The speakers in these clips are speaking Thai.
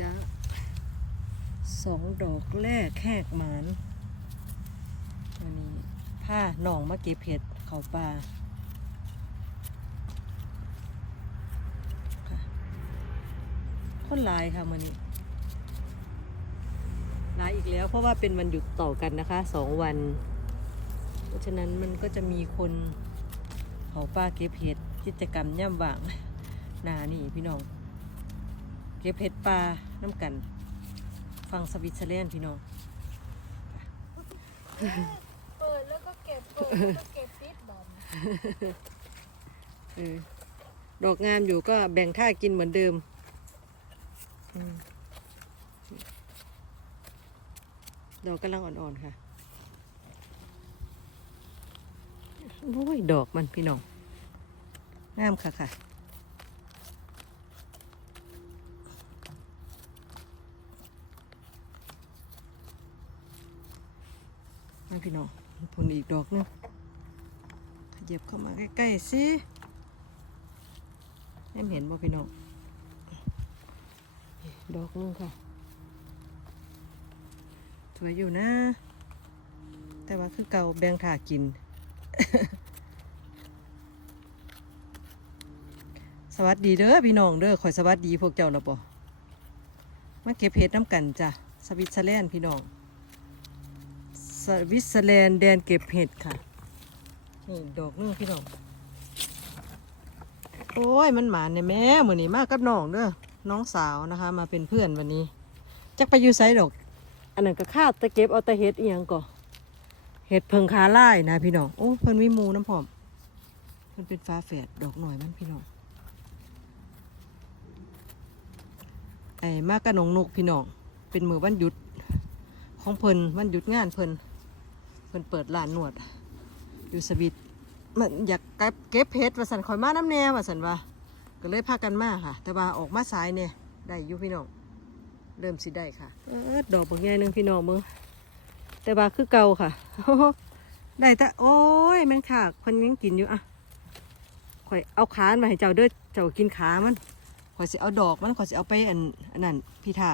จ้าสองดอกแรกแหกหมานวันนี้ผ้าหนองมาเก็บเห็ดเขาป่าคนลายค่ะมันนี้ลายอีกแล้วเพราะว่าเป็นวันหยุดต่อกันนะคะสองวัน เพราะฉะนั้นมันก็จะมีคนเขาป่าเก็บเห็ดกิจกรรมย่ำว่างนานี่พี่น้อง ก็บเห็ดปลาน้ำกัน ฟังสวิตเซอร์แลนด์พี่น้อง เปิดแล้วก็เก็บ เปิดแล้วก็เก็บปิดบอมเออดอกงามอยู่ก็แบ่งท่ากินเหมือนเดิมอืมดอกกำลังอ่อนๆค่ะโอ้ยดอกมันพี่น้อง งามค่ะค่ะาพี่น้องผลอีกดอกหนึงขยับเข้ามาใกล้ๆสิให้เห็นบ่พี่น้องดอกนึงค่ะสวยอยู่นะ แต่ว่าคือเก่าแบงถากิน สวัสดีเด้อพี่น้องเด้อคอยสวัสดีพวกเจ้าละบ่มาเก็บเห็ดน้ำกันจ้ะสวิตเซอร์แลนด์พี่น้อง วิตเซอร์แลนด์แดนเก็บเห็ดค่ะ นี่ดอกนึงพี่น้อง โอ้ย มันหมานเนี่ยแม่เหมือนนี้มากกับน้องเด้อ น้องสาวนะคะ มาเป็นเพื่อนวันนี้ จักไปอยู่ไซดอก อันนั้นก็ข้าวตะเก็บเอาต่เห็ดอีหยังก่อเห็ดเพิงขาไล่นะพี่น้อง โอ้เพิ่นวิมูน้ำผอมเพิ่นเป็นฟ้าแฝดดอกหน่อยมันพี่น้อง ไอ้มากกะนงนกพี่น้อง เป็นมือวันหยุดของเพิ่นวันหยุดงานเพิ่น พิ่นเปิดร้านนวด อยู่สวิตมันอยากเก็บเก็บเพชรว่าสันคอยมาน้ำแน่ว่าสันว่าก็เลยพากันมาค่ะ แต่ว่าออกมาสายเนี่ยได้อยู่พี่น้องเริ่มสิได้ค่ะเออดอกบางแง่หนึงพี่น้องมึงแต่ว่าคือเก่าค่ะได้แต่โอ้ยแมงขากคนยังกินอยู่อะข่อยเอาขามาให้เจ้าเด้อเจ้ากินขามันข่อยสิเอาดอกมันข่อยสิเอาไปอันอันนั้นพี่ทา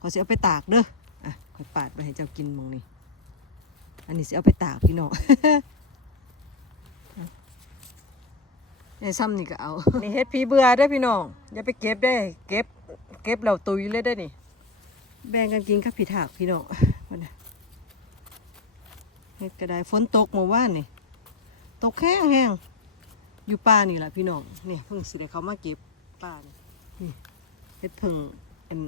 ข่อยสิเอาไปตากเด้ออะข่อยปาดไปให้เจ้ากินหมองนี่ อันนี้สิเอาไปตากพี่น้องในซ้ำนี่ก็เอานี่เฮ็ดพีเบื่อได้พี่น้องอย่าไปเก็บได้ เก็บ เก็บเราตุยเลยได้นี่ แบ่งกันกินกับผีถากพี่น้องมันเฮ็ดก็ได้ฝนตกเมื่อวานนี่ตกแห้งแห้งอยู่ป่านี่แหละพี่น้องนี่เพิ่งสิได้เขามาเก็บป่านี่เฮ็ดเพิ่งเอัน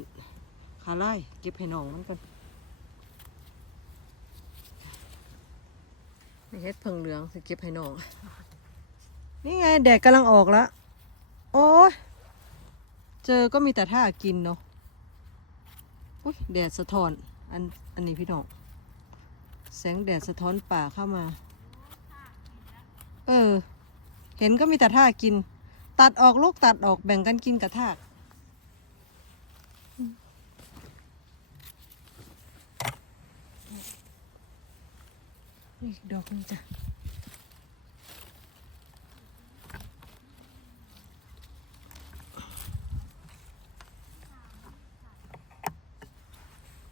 ขาไล่เก็บให้น้องมันก่อน นี่เฮ็ดเพิงเหลืองสิเก็บให้น้อง นี่ไงแดดกำลังออกแล้ว โอ้ยเจอก็มีแต่ท่ากินเนาะอุ้ยแดดสะท้อน อันอันนี้พี่น้อง แสงแดดสะท้อนป่าเข้ามา เออ เห็นก็มีแต่ท่ากิน ตัดออกลูกตัดออกแบ่งกันกินกับทา ดอกนี่จ้ะ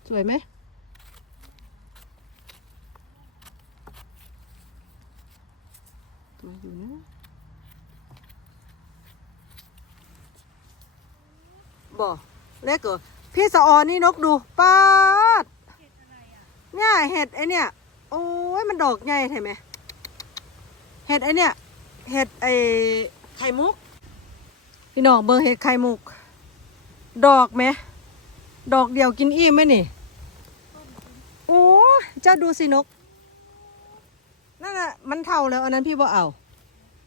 สวยไหมสวอยู่นะบ่เล็กเหรอพี่สะออนนี่นกดูป้าดเนี่ยเห็ดไอเนี่ย โอ้ยมันดอกใหญ่ใช่ไหมเห็ดไอเนี่ย เห็ดไอไข่มุก พี่น้องเบอร์เห็ดไข่มุก ดอกไหม ดอกเดียวกินอิ่มไหมนี่ โอ้ยเจ้าดูสินก นั่นน่ะมันเท่าแล้ว อันนั้นพี่ว่าเอา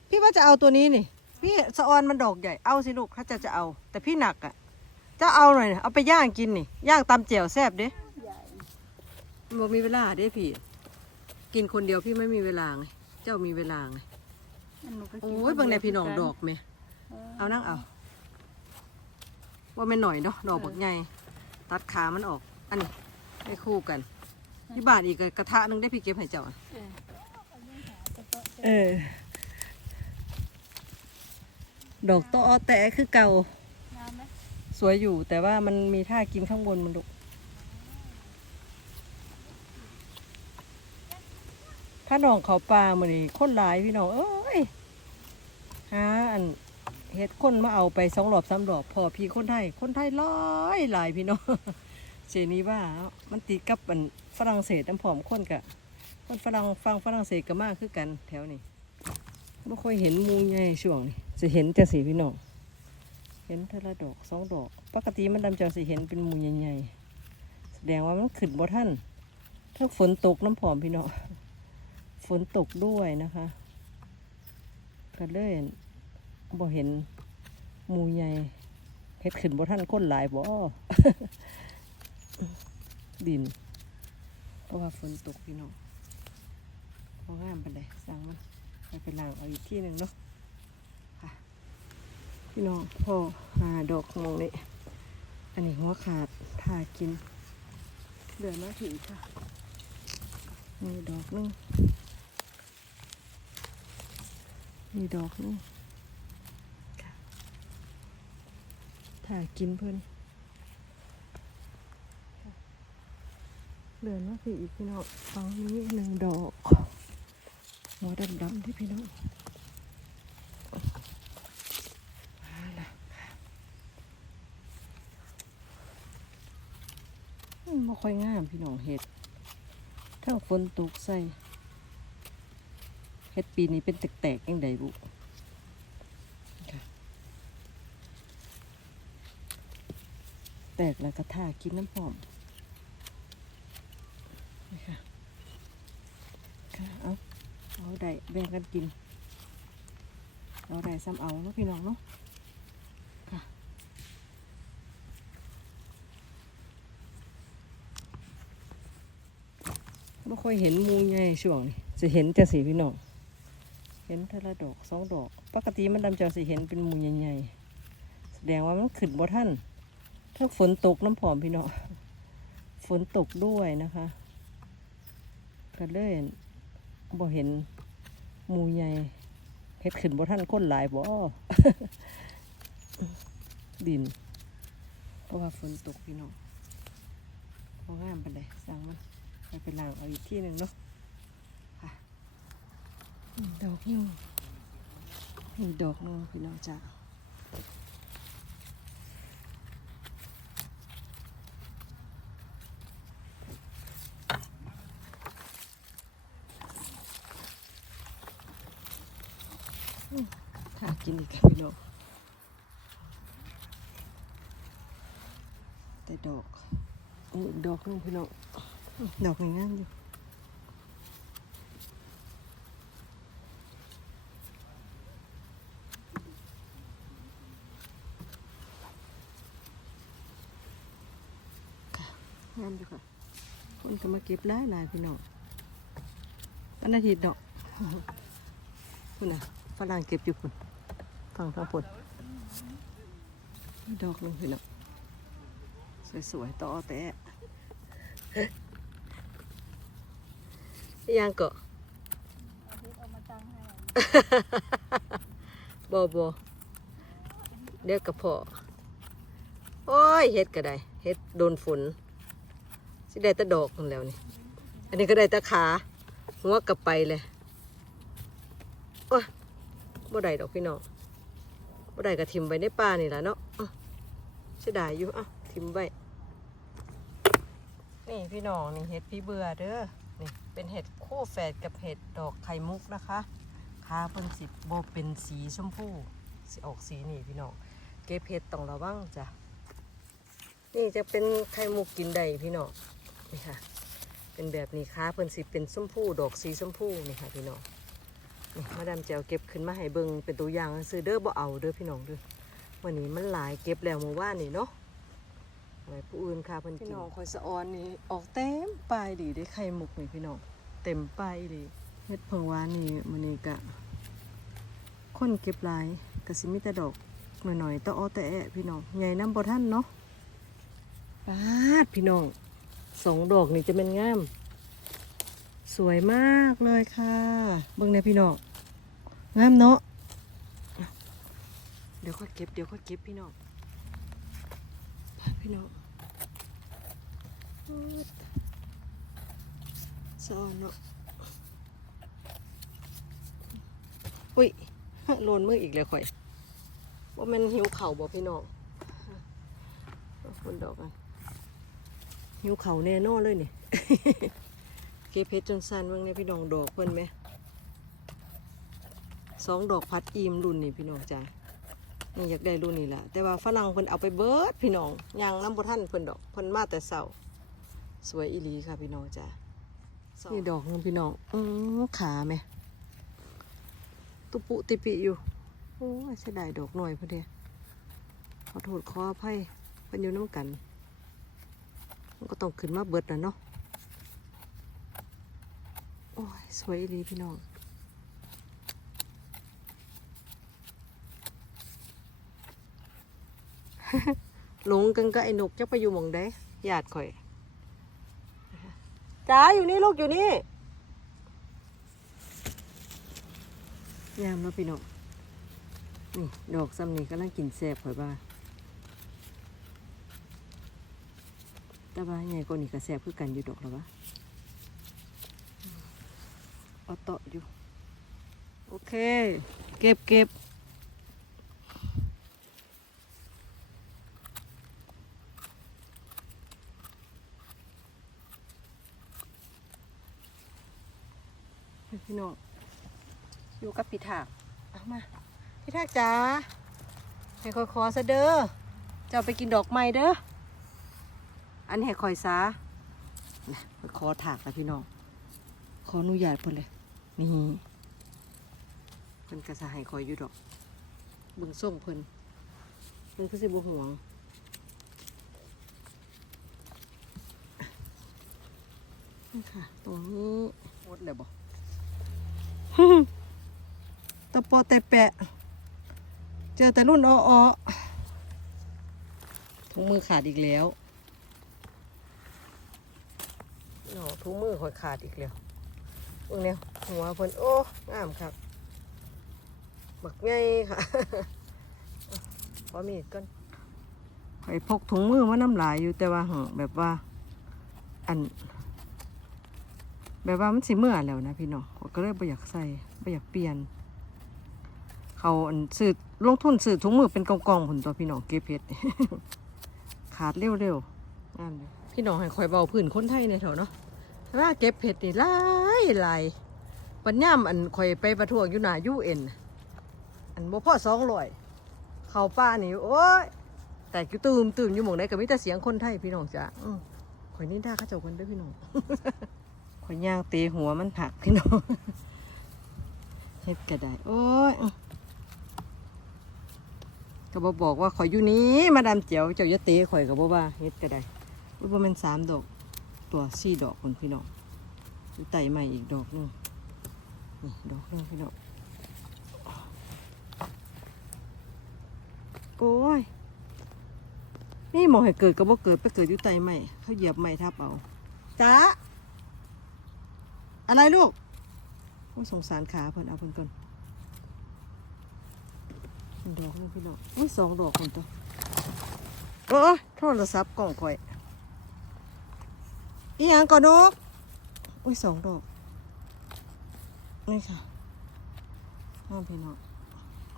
พี่ว่าจะเอาตัวนี้นี่ พี่สะออนมันดอกใหญ่ เอาสิลูกถ้าจะจะเอา แต่พี่หนักอะจะเอาหน่อยนะเอาไปย่างกินนี่ ย่างตำเจียวแซ่บเด้ใหญ่บ่มีเวลาเด้พี่ กินคนเดียวพี่ไม่มีเวลาไง เจ้ามีเวลาไงมันหนูก็กิโอ้ยคบางในเดีวพี่น้องกัดอกไหม เออเอานั่งเอา ว่าไม่นหน่อยเนาะดอกบักใหญ่ตัดขามันออก อันนี้ไม่คู่กันที่บาทอีกกระทะหนึงได้พี่เก็บให้เจ้าอะเออเออ ดอกตอแต่คือเก่างามไหมสวยอยู่แต่ว่ามันมีท่ากินข้างบนมันดุ ถ้าน้องเขาปลามันนี่คนหลายพี่น้องเอ้ยหาอันเฮ็ดคนมาเอาไปสองรอบสามรอบพอพี่คนไทยคนไทยหลายหลายพี่น้องเจนี่ว่ามันติดกับอันฝรั่งเศสน้ำผอมคนกะคนฝรั่งฟังฝรั่งเศสก็มากคือกันแถวนี้ไม่ค่อยเห็นมูใหญ่ช่วงนี้จะเห็นจะสีพี่น้องเห็นเทละดอกสองดอก ปกติมันดำจังสิเห็นเป็นมูใหญ่ๆแสดงว่ามันขึ้นบ่ท่านถ้าฝนตกน้ำผอมพี่น้อง นตกด้วยนะคะก็เลยบ่เห็นมูใหญ่เฮ็ดขึ้นบ่ท่านคนหลายบ่ดิน เพราะว่าฝนตกพี่น้องพองามไปเลยสั่งมันไปไปล้างเอาอีกที่หนึ่งเนาะค่ะพี่น้องพ่อหาดอกมองนี่อันนี้หัวขาดทากินเหลือมาถือค่ะนี่ดอกนึง นี่ดอกหนึงค่ะทากินเพื่อนเหลือมาถืออีกพี่น้องฟังนี้หนึ่งดอกหัวดำๆที่พี่น้องอืมบ่ค่อยงามพี่น้องเห็ด ถ้าฝนตกใส่ เห็ดปีนี้เป็นแตกๆยังไงบุแตกแล้วก็ท่ากินน้ำหอมนี่ค่ะค่ะเอาเอาได้แบ่งกันกิน เอาได้ซ้ำเอาเนาะพี่น้องเนาะค่ะไม่ค่อยเห็นมูใหญ่ช่วงนี้จะเห็นจะสีพี่น้อง ห็นเทอละดอกสองดอก ปกติมันดำจังสิเห็นเป็นหมูใหญ่ๆแสดงว่ามันขึ้นบ่ท่านถ้าฝนตกน้ำผอมพี่น้องฝนตกด้วยนะคะก็เลยบ่เห็นหมูใหญ่เฮ็ดขึ้นบ่ท่านคนหลายบ่ดิน เพราะว่าฝนตกพี่น้องพองามไปเลยสั่งมันไปไปล้างเอาอีกที่หนึ่งเนาะ ดอกนึงอีกดอกนึงพี่น้องจ้าถ้ากินอีกพี่น้องแต่ดอกนี่อีกดอกนึงพี่น้องดอกงามอยู่ค่ะงามอยู่ค่ะ คน ก็มาเก็บหลายหลายพี่น้องวันอาทิตย์ดอกคุณน่ะฝรั่งเก็บอยู่คุณฟังทางผลดอกหนึงพี่น้องสวยๆต่อแต่ยังก็อาทิตย์เอามาตั้งให้บอบอเดี๋ยวกระเพาะ โอ้ยเฮ็ดก็ได้เฮ็ดโดนฝน สิได้แตะดอกนั่นแล้วนี่ อันนี้ก็ได้แตะขาหัวกลับไปเลยโอ้ยบ่ได้ดอกพี่น้องบ่ได้ก็ทิมไว้ในป่านี่แหละเนาะอะเสียดายอยู่อะทิมไว้นี่พี่น้องนี่เห็ดพี่เบื่อเด้อนี่เป็นเห็ดคู่แฝดกับเห็ดดอกไข่มุกนะคะขาเพิ่นสิโบเป็นสีชมพูสิออกสีนี่พี่น้องเก็บเห็ดต้องระวังจ้ะนี่จะเป็นไข่มุกกินได้พี่น้อง นี่ค่ะ เป็นแบบนี้ขาเพิ่นสิเป็นชมพูดอกสีชมพูนี่ค่ะพี่น้องนี่มาดามแจวเก็บขึ้นมาให้เบิ่งเป็นตัวอย่างซื้อเด้อบ่เอาเด้อพี่น้องเด้อวันนี้มันหลายเก็บแล้วเมื่อวานนี่เนาะไว้ผู้อื่นค่ะเพิ่นกินพี่น้องคอยสะออนนี่ออกเต็มปลายดีได้ไข่มุกนี่พี่น้องเต็มปลายดีเฮ็ดเพิ่งหวานนี่มื้อนี้กะคนเก็บหลายกะสิมีแต่ดอกหน่อยๆตะอ้อแต่แอะพี่น้องใหญ่น้ำบ่ท่านเนาะปาดพี่น้อง สองดอกนี่จะเป็นงาม สวยมากเลยค่ะเบิ่งนะพี่น้องงามเนาะเดี๋ยวค่อยเก็บเดี๋ยวค่อยเก็บพี่น้องพี่น้องสอนเนาะอุ้ยโลนมืออีกแล้วข่อยว่ามันหิวเข่าบ่พี่น้องคนดอกกัน หิวเข่าแน่นอนเลยเนี่ยเก็บเพชรจนสั้นบิ่งเนี่ยพี่น้องดอกเพิ่นไหมสองดอกพัดอีมรุ่นนี่พี่น้องจ้านี่อยากได้รุ่นนี้แหละแต่ว่าฝรั่งเพิ่นเอาไปเบิดพี่น้องยางน้ำบุท่านเพิ่นดอกเพิ่นมาแต่เสาสวยอีลีค่ะพี่น้องจ้านี่ดอกนึงพี่น้องอือขาไหมตุปุติปิอยู่โอ้ยเสียดายดอกหน่อยพอดีขอโทษขออภัยเพิ่นอยู่น้ำกัน มันก็ต้องขึ้นมาเบิดนะเนาะ โอ้ย สวยดีพี่น้องหลงกันกับไอ้นกจะไปอยู่หมองได้ญาติข่อยจ๋าอยู่นี่ลูกอยู่นี่ยามแล้วพี่น้องนี่ดอกซ้ำนี่กำลังกินแซ่บข่อยบ้า แต่ว่าใหญ่กว่านี่ก็แซ่บคือกันอยู่ดอกแล้ววะเอาเตาะอยู่ โอเค เก็บเก็บพี่น้องอยู่กับพี่ถากเอามา พี่ถากจ๋าให้คอยคอซะเด้อจะไปกินดอกไม้เด้อ อันนี้ให้คอยซาไปคอถากแล้วพี่น้อง ขออนุญาตเพิ่นเลย นี่เพิ่นกระสายคอยอยู่ดอกเบึงส่งเพิ่นเพิ่นคือสิบห่วง นี่ค่ะ ตรงนี้หมดแล้วบ่ตะปอแต่แปะ เจอแต่รุ่นอ้อๆถุงมือขาดอีกแล้ว เนาะถุงมือคอยขาดอีกแล้วเบิ่งเนี่ยหัวเพิ่นโอ้งามครับบักใหญ่ค่ะพอมีดก่อนไปพกถุงมือมาน้ำลายอยู่แต่ว่าหแบบว่า อัน แบบว่ามันสิเมื่อแล้วนะพี่น้องก็เลยไม่อยากใส่ไม่อยากเปลี่ยน เขาอันซื้อลงทุนซื้อถุงมือเป็นกองๆผลตัวพี่น้องเก็บเพชรขาดเร็วๆงามเลย พี่น้องให้คอยเบาพื้นคนไทยในแถวเนาะว่าเก็บเผ็ดนี่หลายหลายปัญญามอันข่อยไปประท้วงอยู่หน้ายูเอ็นอันบ่พ่อสองร้อยเข้าป่านี่โอ้ยแต่กิตื่มตื่มอยู่หมองใดก็มีแต่เสียงคนไทยพี่น้องจ้ะอื้อข่อยนี่ด่าเขาเจ้ากันด้อพี่น้องข่อยย่างตะหัวมันผักพี่น้องเฮ็ดก็ได้โอ้ยก็บ่บอกว่าข่อยอยู่นี้มาดามเจียวเจ้าย่าเตะข่อยก็บ่ว่าเฮ็ดก็ได้ อุ้ยบ่แม่นสามดอก ตัวสี่ดอกคนพี่น้องอยู่ไต่ใหม่อีกดอกหนึงนี่ดอกนึงพี่น้องโอ้ยนี่หมอให้เกิดก็บ่เกิดไปเกิดอยู่ไต่ใหม่เขาเหยียบใหม่ทับเอาจ้าอะไรลูกโอ้สงสารขาเพิ่นเอาเพิ่นก่อนดอกนึงพี่น้องอุ้ยสองดอกคนตัวโอ้ยโทรศัพท์กล่องข่อย อีหยังก่อนนก อุ้ยสองดอก นี่ค่ะงามพี่น้อง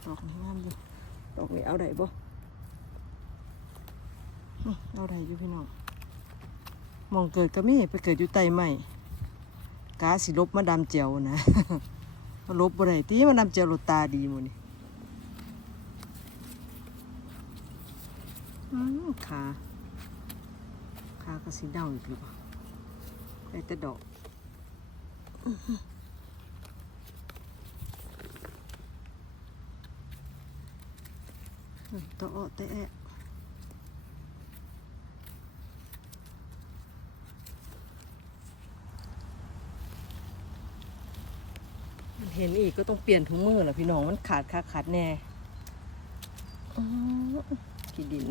ดอกนี้งามอยู่ดอกนี้เอาได้บ่เอาได้อยู่พี่น้องมองเกิดก็มีไปเกิดอยู่ไตใหม่กาสิลบมาดำเจียวนะลบบ่ได้ตีมาดำเจียวรถตาดีหมดนี่อืมขาขาก็สีเน่าอีกหรือเปล่า ได้แต่ดอกตัวอ้อแต่แอะเห็นอีกก็ต้องเปลี่ยนถุงมือแหละพี่น้องมันขาดขาดขาดแน่อื้อขี้ดิน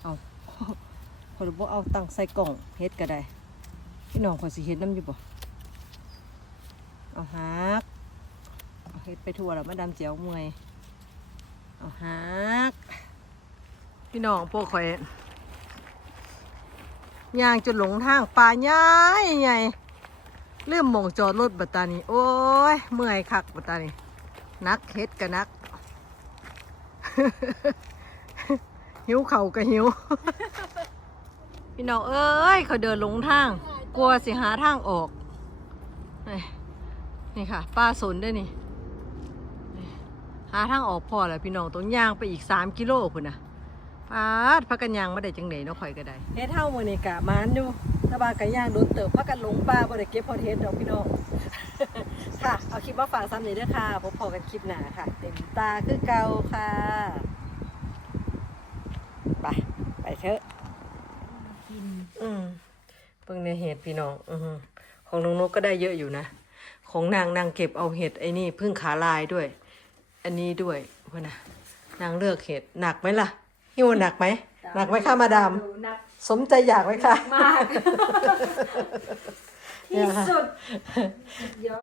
เอา อรู้ว่าเอาตังใส่กล่องเฮ็ดก็ได้พี่น้องขอสิเฮ็ดน้ำอยู่บ่เอาฮักเอาเฮ็ดไปทั่วแล้วมาดามเจียวเมื่อยเอาฮักพี่น้องพวกข่อยย่างจนหลงทางป่าใหญ่ใหญ่เริ่มมองจอดรถบัดตานีโอ้ยเมื่อยคักบัดตานีนักเฮ็ดกะนัก หิวเข่าวกะหิว พี่น้องเอ้ยเขาเดินหลงทาง กลัวสิหาทางออกนี่นี่ค่ะ ป้าสนด้วยนี่ หาทางออกพอแล้วพี่น้องต้องย่างไปอีก3กิโลพุ่นนะปาพักกันย่างมาได้จังไหนเนาะข่อยก็ได้เฮ็ดเท่ามือนี้กะมานอยู่ถ้าบากันย่างโดนเติบพักกันหลงป่าบ่ได้เก็บพอเฮ็ดอกพี่น้องค่ะ เอาคลิปมาฝากซ้ำนี้ด้วยค่ะพบพอกันคลิปหน้าค่ะ เต็มตาคือเก่าค่ะ ไป ไปเถอะ กิน อืมเพิ่งในเห็ดพี่น้องอือหือของน้องนกก็ได้เยอะอยู่นะ ของนางนางเก็บเอาเห็ดไอ้นี่พึ่งขาลายด้วย อันนี้ด้วยเพื่อนนะนางเลือกเห็ดหนักไหมล่ะหิ้วหนักไหมหนักไหมคะมาดามดูนักสมใจอยากไหมคะมากที่สุดเดี๋ยว